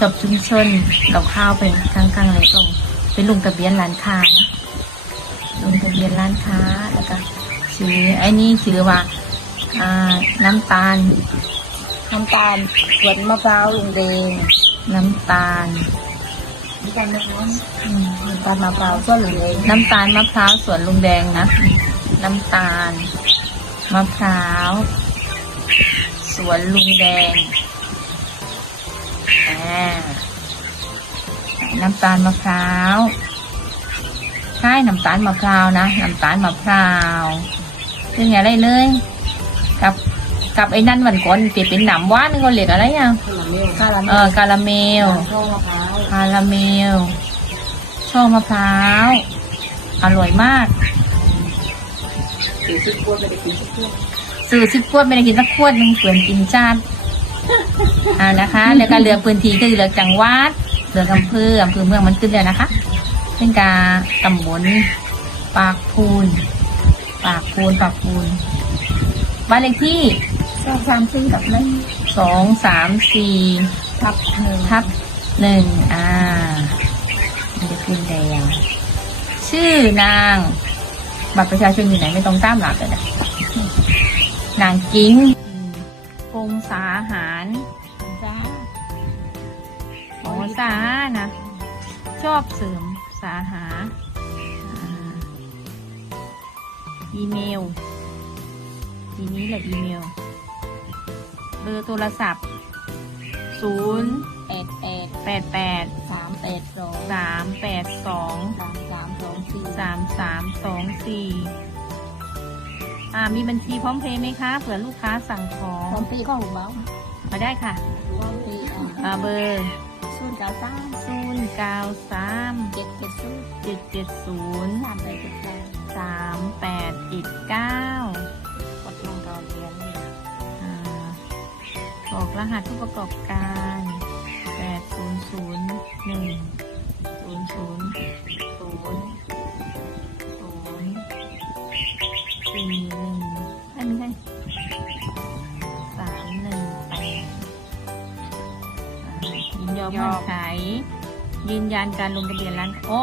จบชุมชนเราข้าวเป็นครั้งครั้งเลยก็เป็นลงทะเบียนร้านค้านะลงทะเบียนร้านค้าแล้วก็ชื่อไอ้นี่ชื่อว่าอ่าน้ำตาล น้ำตาลสวนมะพร้าวลุงแดงน้ำตาลน้ำตาลมะพร้าวอืมน้ำตาลมะพร้าวสวนลุงแดงน้ำตาลมะพร้าวสวนลุงแดงนะ น้ำตาลมะพร้าวสวนลุงแดงอ่า น้ำตาลมะพร้าวใช่น้ำตาลมะพร้าวนะน้ำตาลมะพร้าวเป็นไงไรเลยกับกับไอ้นั่นวันก่อนที่เป็นหนำว่านนี่เขาเรียกอะไรอะขนมเมลข้าวร้านเออคาราเมลข้าวมะพร้าวคาราเมลช่อมะพร้าวอร่อยมากสี่สิบขวดไม่ได้กินสักขวดสื่อสิบขวดไม่ได้กินสักขวดหนึ่งเปลือนกินจาน อ่านะคะ แล้วก็เลือกพื้นที่ก็คือเลือกจังหวัดเลือกอำเภออำเภอเมืองมันขึ้นเลยนะคะเป็นกาตำบลปากพูน ปากพูนปากพูนบ้านเลขที่สองสามสี่กับหนึ่งสองสามสี่ทับหนึ่งทับหนึ่งอ่ามันจะขึ้นแดงชื่อนางบัตรประชาชนอยู่ไหนไม่ต้องตามหลักเลยนะนางกิ้งพ งษาหารจ้าโอสาหานะ ชอบเสริมสาหาอ่าอีเมล ทีนี้แหละอีเมล เบอร์โทรศัพท์ศูนย์แปดแปดแปดแปดสามแปดสองสามแปดสองสามสามสองสี่สามสามส องสี่อ่ามีบัญชีพร้อมเพย์ไหมคะเผื่อลูกค้าสั่งของพร้อมปีก็หูเบามาได้ค่ะพร้อมปีอ่าอ่าเบอร์ศูนย์เก้าสามศูนย์เก้าสามเจ็ดเจ็ดศูนย์เจ็ดเจ็ดศูนย์สามแปดเจ็ดแปดสามแปดเจ็ดเก้ากดลงเราเรียนนี่อ่าบอกรหัสผู้ประกอบการแปดศูนย์ศูนย์หนึ่งศูนย์ศูนย์ศูนย์ ยินยอมผ่อนไขยืนยันการลงทะเบียนร้านโอ้